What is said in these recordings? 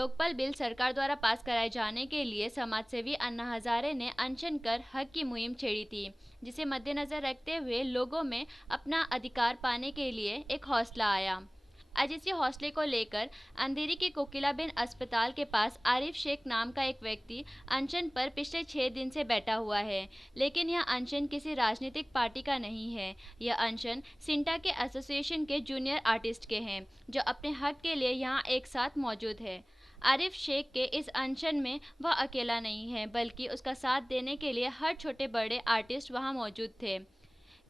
Lokpal bill सरकार द्वारा पास कराए जाने के लिए समाजसेवी अन्ना हजारे ने अनशन कर हक की मुहिम छेड़ी थी, जिसे मद्देनजर रखते हुए लोगों में अपना अधिकार पाने के लिए एक हौसला आया। आज इसी हौसले को लेकर अंधेरी के कोकिलाबेन अस्पताल के पास आरिफ शेख नाम का एक व्यक्ति अनशन पर पिछले 6 दिन से बैठा हुआ है। लेकिन यह अनशन किसी राजनीतिक पार्टी का नहीं है। यह अनशन सिंटा के एसोसिएशन के जूनियर आर्टिस्ट के हैं, जो अपने हक के लिए यहाँ एक साथ मौजूद है। आरिफ शेख के इस अनशन में वह अकेला नहीं है, बल्कि उसका साथ देने के लिए हर छोटे बड़े आर्टिस्ट वहाँ मौजूद थे।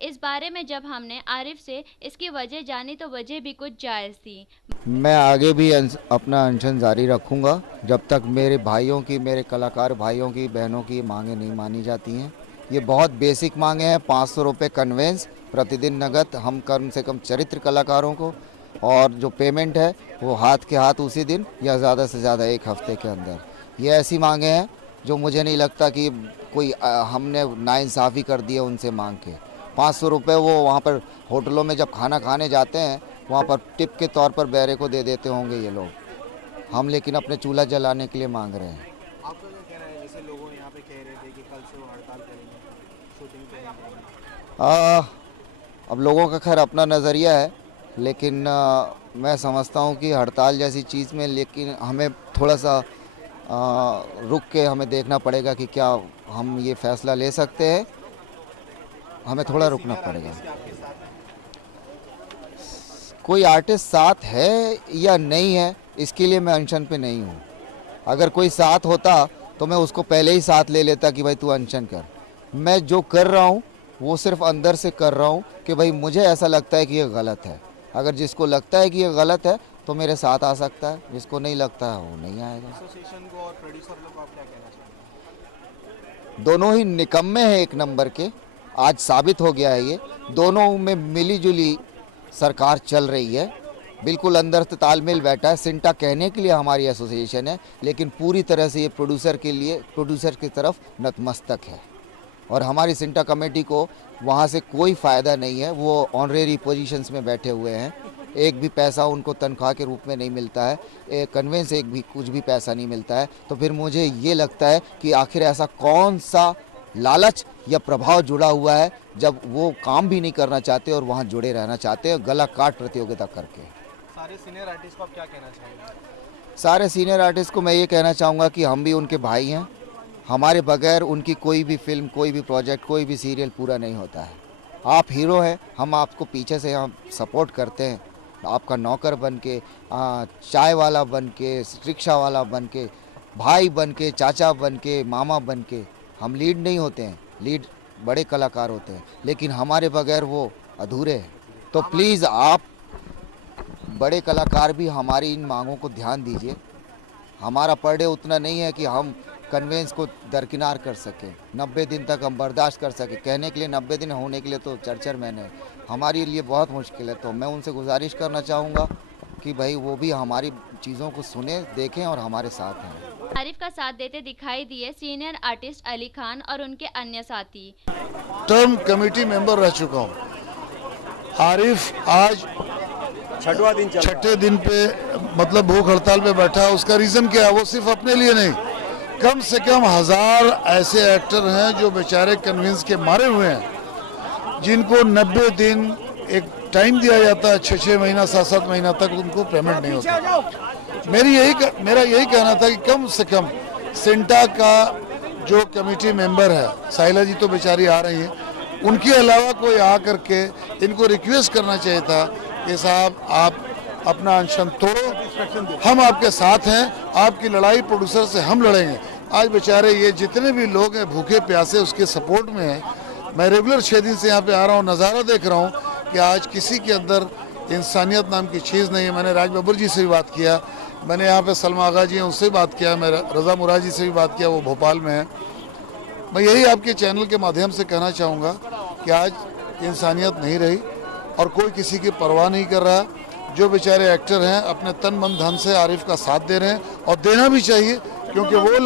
इस बारे में जब हमने आरिफ से इसकी वजह जानी तो वजह भी कुछ जायज़ थी। मैं आगे भी अपना अनशन जारी रखूंगा जब तक मेरे भाइयों की, मेरे कलाकार भाइयों की, बहनों की मांगें नहीं मानी जाती हैं। ये बहुत बेसिक मांगे हैं। 500 रुपये कन्वेंस प्रतिदिन नगद हम कम से कम चरित्र कलाकारों को, और जो पेमेंट है वो हाथ के हाथ उसी दिन या ज़्यादा से ज़्यादा 1 हफ्ते के अंदर। ये ऐसी मांगे हैं जो मुझे नहीं लगता कि कोई हमने नाइंसाफ़ी कर दी है उनसे मांग के। 500 रुपये वो वहाँ पर होटलों में जब खाना खाने जाते हैं वहाँ पर टिप के तौर पर बैरे को दे देते होंगे ये लोग। हम लेकिन अपने चूल्हा जलाने के लिए मांग रहे हैं। आपका क्या कहना है? जैसे लोगों यहाँ पे कह रहे थे कि कल से वो हड़ताल करेंगे, शूटिंग पे नहीं करेंगे। अब लोगों का खैर अपना नज़रिया है, लेकिन मैं समझता हूँ कि हड़ताल जैसी चीज़ में लेकिन हमें थोड़ा सा रुक के हमें देखना पड़ेगा कि क्या हम ये फैसला ले सकते हैं। हमें थोड़ा रुकना पड़ेगा। कोई आर्टिस्ट साथ है या नहीं है इसके लिए मैं अनशन पे नहीं हूँ। अगर कोई साथ होता तो मैं उसको पहले ही साथ ले लेता कि भाई तू अनशन कर। मैं जो कर रहा हूँ वो सिर्फ अंदर से कर रहा हूँ कि भाई मुझे ऐसा लगता है कि ये गलत है। अगर जिसको लगता है कि ये गलत है तो मेरे साथ आ सकता है, जिसको नहीं लगता है वो नहीं आएगा। एसोसिएशन को और प्रोड्यूसर लोग को आप क्या कहना चाहेंगे? दोनों ही निकम्मे हैं एक नंबर के। आज साबित हो गया है ये। दोनों में मिली जुली सरकार चल रही है, बिल्कुल अंदर से तालमेल बैठा है। सिंटा कहने के लिए हमारी एसोसिएशन है, लेकिन पूरी तरह से ये प्रोड्यूसर की तरफ नतमस्तक है। और हमारी सिंटा कमेटी को वहाँ से कोई फ़ायदा नहीं है। वो ऑनरेरी पोजीशंस में बैठे हुए हैं। एक भी पैसा उनको तनख्वाह के रूप में नहीं मिलता है, कन्वेंस एक भी कुछ भी पैसा नहीं मिलता है। तो फिर मुझे ये लगता है कि आखिर ऐसा कौन सा लालच या प्रभाव जुड़ा हुआ है जब वो काम भी नहीं करना चाहते और वहाँ जुड़े रहना चाहते हैं गला काट प्रतियोगिता करके। सारे सीनियर आर्टिस्ट को आप क्या कहना चाहेंगे? सारे सीनियर आर्टिस्ट को मैं ये कहना चाहूँगा कि हम भी उनके भाई हैं। हमारे बगैर उनकी कोई भी फिल्म, कोई भी प्रोजेक्ट, कोई भी सीरियल पूरा नहीं होता है। आप हीरो हैं, हम आपको पीछे से हम सपोर्ट करते हैं। आपका नौकर बन के, चाय वाला बन के, रिक्शा वाला बन के, भाई बन के, चाचा बन के, मामा बन के। हम लीड नहीं होते हैं, लीड बड़े कलाकार होते हैं, लेकिन हमारे बगैर वो अधूरे हैं। तो प्लीज़ आप बड़े कलाकार भी हमारी इन मांगों को ध्यान दीजिए। हमारा पर डे उतना नहीं है कि हम कन्वेंस को दरकिनार कर सकें। 90 दिन तक हम बर्दाश्त कर सकें। कहने के लिए 90 दिन, होने के लिए तो 4-4 महीने हमारे लिए बहुत मुश्किल है। तो मैं उनसे गुजारिश करना चाहूँगा कि भाई वो भी हमारी चीज़ों को सुने, देखें और हमारे साथ हैं। आरिफ का साथ देते दिखाई दिए सीनियर आर्टिस्ट अली खान और उनके अन्य साथी। टर्म कमेटी मेंबर रह चुका हूँ। आरिफ आज छठे दिन पे मतलब भूख हड़ताल पे बैठा है। उसका रीज़न क्या है? वो सिर्फ अपने लिए नहीं, कम से कम 1000 ऐसे एक्टर हैं जो बेचारे कन्विंस के मारे हुए हैं, जिनको 90 दिन एक टाइम दिया जाता है, 6-6 महीना, 7-7 महीना तक उनको पेमेंट नहीं होता। मेरा यही कहना था कि कम से कम सिंटा का जो कमेटी मेंबर है, साहिला जी तो बेचारी आ रही हैं, उनके अलावा कोई आ करके इनको रिक्वेस्ट करना चाहिए था कि साहब आप अपना अनशन तोड़ो, हम आपके साथ हैं, आपकी लड़ाई प्रोड्यूसर से हम लड़ेंगे। आज बेचारे ये जितने भी लोग हैं भूखे प्यासे उसके सपोर्ट में हैं। मैं रेगुलर 6 दिन से यहाँ पे आ रहा हूँ, नज़ारा देख रहा हूँ कि आज किसी के अंदर इंसानियत नाम की चीज़ नहीं है। मैंने राज बब्बर जी से भी बात किया, मैंने यहाँ पे सलमा आगा जी हैं उनसे भी बात किया, मैं रज़ा मुराद जी से भी बात किया, वो भोपाल में है। मैं यही आपके चैनल के माध्यम से कहना चाहूँगा कि आज इंसानियत नहीं रही और कोई किसी की परवाह नहीं कर रहा। जो बेचारे एक्टर हैं अपने तन मन धन से आरिफ का साथ दे रहे हैं और देना भी चाहिए, क्योंकि वो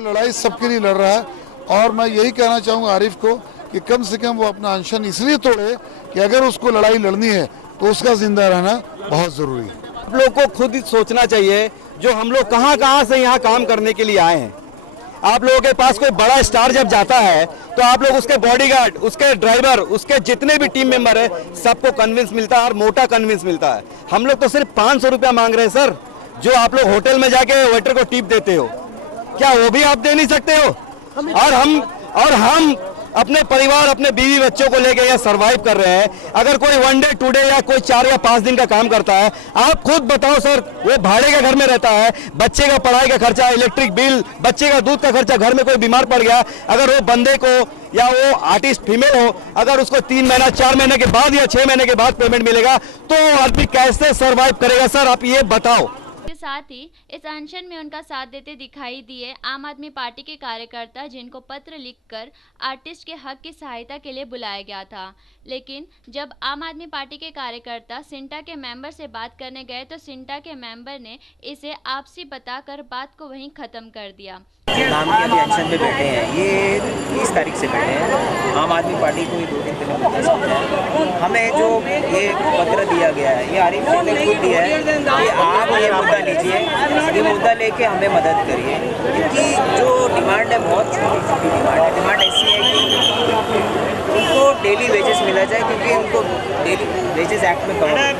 लड़ाई सबके लिए लड़ रहा है। और मैं यही कहना चाहूँगा आरिफ को कि कम से कम वो अपना अनशन इसलिए तोड़े कि अगर उसको लड़ाई लड़नी है तो उसका जिंदा रहना बहुत ज़रूरी है। आप लोग को खुद ही सोचना चाहिए। जो हम लोग कहां से यहाँ काम करने के लिए आए हैं। आप लोगों के पास कोई बड़ा स्टार जब जाता है तो आप लोग उसके बॉडीगार्ड, उसके ड्राइवर, उसके जितने भी टीम मेंबर है, सबको कन्विंस मिलता है और मोटा कन्विंस मिलता है। हम लोग तो सिर्फ 500 रुपया मांग रहे हैं सर। जो आप लोग होटल में जाके वेटर को टिप देते हो, क्या वो भी आप दे नहीं सकते हो? और हम अपने परिवार, अपने बीवी बच्चों को लेके यहाँ सरवाइव कर रहे हैं। अगर कोई 1 डे 2 डे या कोई 4 या 5 दिन का काम करता है, आप खुद बताओ सर, वो भाड़े के घर में रहता है, बच्चे का पढ़ाई का खर्चा, इलेक्ट्रिक बिल, बच्चे का दूध का खर्चा, घर में कोई बीमार पड़ गया, अगर वो बंदे को या वो आर्टिस्ट फीमेल हो, अगर उसको 3 महीना 4 महीने के बाद या 6 महीने के बाद पेमेंट मिलेगा तो वो आदमी कैसे सरवाइव करेगा सर, आप ये बताओ। के साथ ही इस अनशन में उनका साथ देते दिखाई दिए आम आदमी पार्टी के कार्यकर्ता, जिनको पत्र लिखकर आर्टिस्ट के हक की सहायता के लिए बुलाया गया था। लेकिन जब आम आदमी पार्टी के कार्यकर्ता सिंटा के मेंबर से बात करने गए तो सिंटा के मेंबर ने इसे आपसी बताकर बात को वहीं ख़त्म कर दिया। नाम के अभी अनशन पे बैठे हैं, ये 30 तारीख से बैठे हैं। आम आदमी पार्टी को ही 2 दिन पहले मुद्दा समझा है। हमें जो ये पत्र दिया गया है, ये आरिफ सिंह ने खुद दिया है कि आप ये मुद्दा लीजिए, ये मुद्दा लेके हमें मदद करिए। इनकी जो डिमांड है बहुत छोटी डिमांड है। डिमांड ऐसी है कि उनको डेली वेजेस मिला जाए, क्योंकि उनको डेली वेजेस एक्ट में कवर है।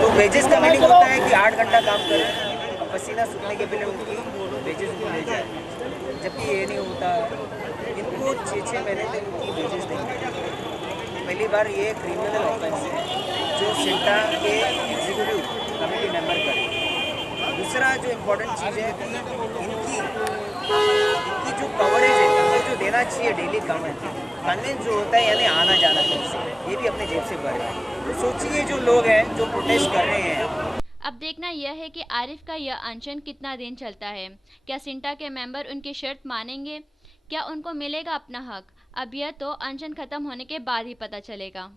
तो वेजेस का मीनिंग होता है कि 8 घंटा काम करें, पसीना सूखने के पहले उनकी वेजेस को ले जाए, जबकि ये नहीं होता। इनको 6-6 महीने तक उनकी वेजेस नहीं मिलती। पहली बार ये क्रिमिनल ऑफेंस है जो सिंटा के एग्जीक्यूटिव कमेटी मेंबर करे। दूसरा जो इम्पोर्टेंट चीज़ है कि इनकी जो कवरेज है, इनको जो देना चाहिए डेली कन्वेंस जो होता है, यानी आना जाना से, ये भी अपने जेब से भरे। तो सोचिए जो लोग हैं जो प्रोटेस्ट कर रहे हैं। अब देखना यह है कि आरिफ का यह अनशन कितना दिन चलता है। क्या सिंटा के मेंबर उनकी शर्त मानेंगे? क्या उनको मिलेगा अपना हक? अब यह तो अनशन खत्म होने के बाद ही पता चलेगा।